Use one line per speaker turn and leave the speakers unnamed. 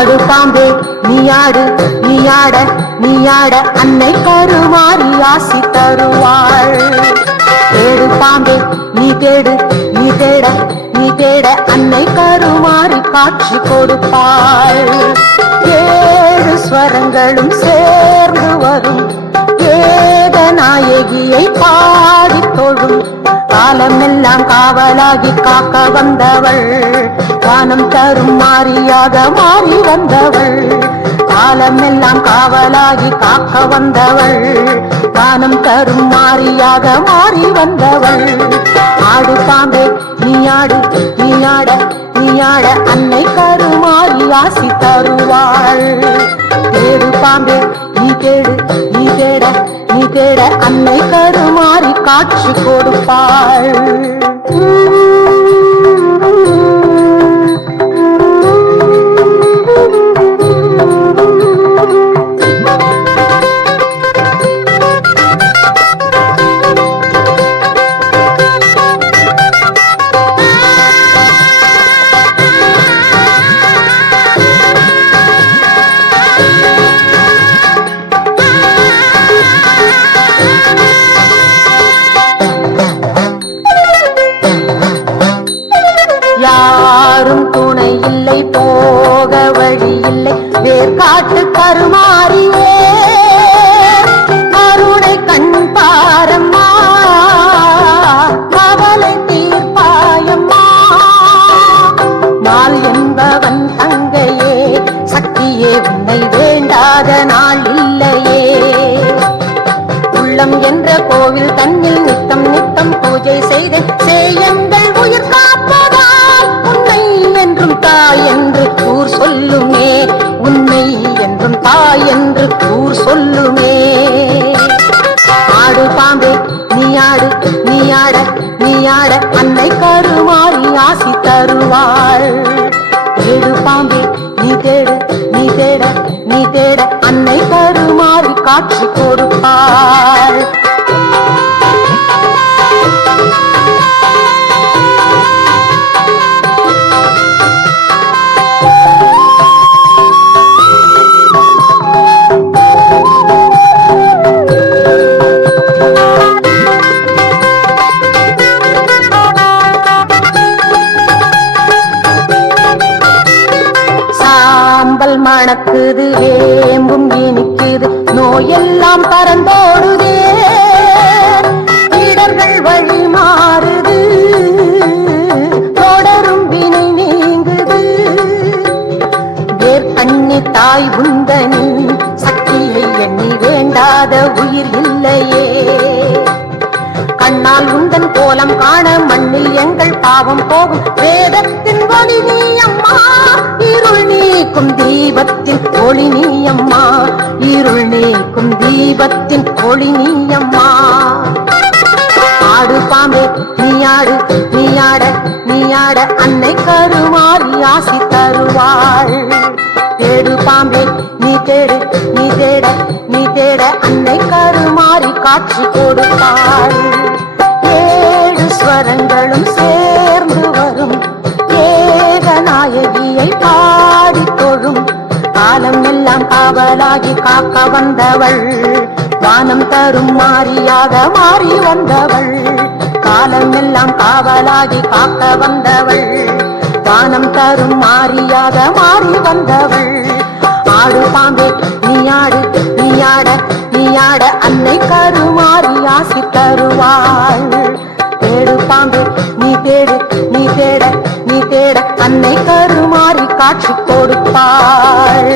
ஆடு பாம்பே நீ ஆடு நீ ஆட நீ ஆட அன்னை கருமாறி ஆசி தருவாள். தேடு பாம்பே நீ தேடு நீ தேட நீ தேட அன்னை கருமாறி காட்சி கொடுப்பாள். ஏழு ஸ்வரங்களும் சேர்ந்து வரும் ஏக நாயகியை பாடி தொழும். காலம் எல்லாம் காவலாகி காக்க வந்தவள். வானம் தரும் மாறியாக மாறி வந்தவள். காலம் எல்லாம் காவலாகி காக்க வந்தவள். வானம் தரும் மாறியாக மாறி வந்தவள். ஆடு பாம்பே நீ ஆடு நீ ஆட நீ ஆட அன்னை கருமாறி ஆசி தருவாள். தேடு பாம்பே நீ கேடு நீ தேட நீ தேட அன்னை கருமா காட்சி கொடுப்பாள். யாரும் துணை இல்லை போக வழி இல்லை வேர்காட்டு கருமாறியே கருணை கண் பாரம்மா கவலை தீர்ப்பாயம்மா. நாள் என்பவன் தங்கையே சக்தியே உன்னை வேண்டாத நாள் இல்லையே. உள்ளம் என்ற கோவில் தன்னில் நித்தம் நித்தம் பூஜை செய்த செய்யங்கள் தாய் என்று கூர் சொல்லுமே உன்னை என்றும் தாய் என்று கூர் சொல்லுமே. ஆடு பாம்பே நீயாடு நீயாட நீயாட அன்னை கருமாறி ஆசி தருவாள். ஏடு பாம்பே நீ தேடு நீ தேட நீ தேட அன்னை கருமாறி காட்சி கொடுப்பாள். சாம்பல் மணக்குது வேம்பும் இனிக்குது நோயெல்லாம் பறந்தோடுதே. இடர்கள் வழி மாறுது. தொடரும் வினை நீங்குது. வேர்க்கண்ணி தாய் உந்தனின் சக்தியை எண்ணி வேண்டாத உயிர் இல்லையே. கண்ணால் உந்தன் கோலம் காண மண்ணில் எங்கள் பாவம் போகும். வேதத்தில் நீக்கும் தீபத்தின் ஒளி நீ அம்மா இருள் நீக்கும் தீபத்தின் ஒளி நீ அம்மா ஆடு பாம்பே நீயாடு நீயாட நீயாட அன்னை கருமாறி ஆசி தருவாள். தேடு பாம்பே நீ தேடு நீ தேட நீ தேட அன்னை கருமாறி காட்சி கொடுப்பாள். காவலாகி காக்க வந்தவள். வானம் தரும் மாறியாக மாறி வந்தவள். காலம் எல்லாம் காவலாகி காக்க வந்தவள். வானம் தரும் மாறியாக மாறி வந்தவள். ஆடு பாம்பே நீ ஆடு நீ ஆட நீ ஆட அன்னை கருமாறி ஆசி தருவாள். தேடு பாம்பே நீ தேடு நீ தேட நீ தேட அன்னை கருமாறி காட்சி கொடுப்பாள்.